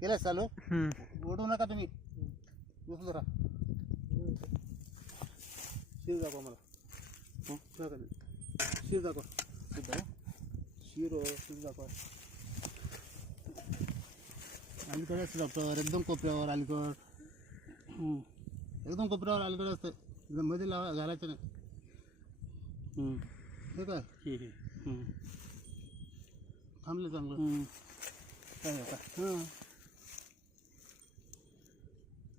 केलं चालू ओढू नका तुम्ही उचलू राहा शिर दाखवा मला शिर दाखवा शिर दाखवा अलीकडेच डॉक्टर एकदम कोपऱ्यावर अलीकड एकदम कोपऱ्यावर अलीकडे असतं मध्ये लावा घालायचं नाही ठीक आहे थांबले चांगलं काय होता हां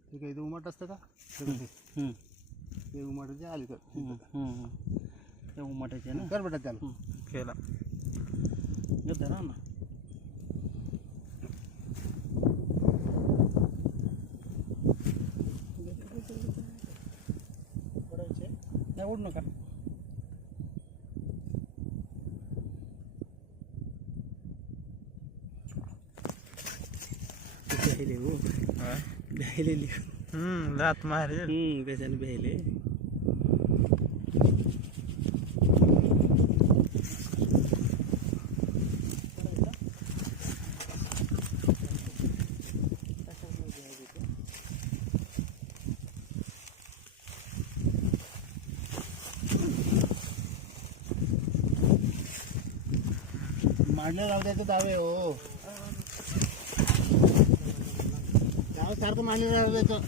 ठीक आहे इथं उमाट असतं का ते उमाटाचे अलीकड त्या उमाटाचे ना कर बेटा त्याला केला घेता ना नाही ओढ नका बहिले हो बहिले लात मारे कशाने बहिले मांडले राहू द्यायचे दावे हो सारखं मांडले राहू द्यायचं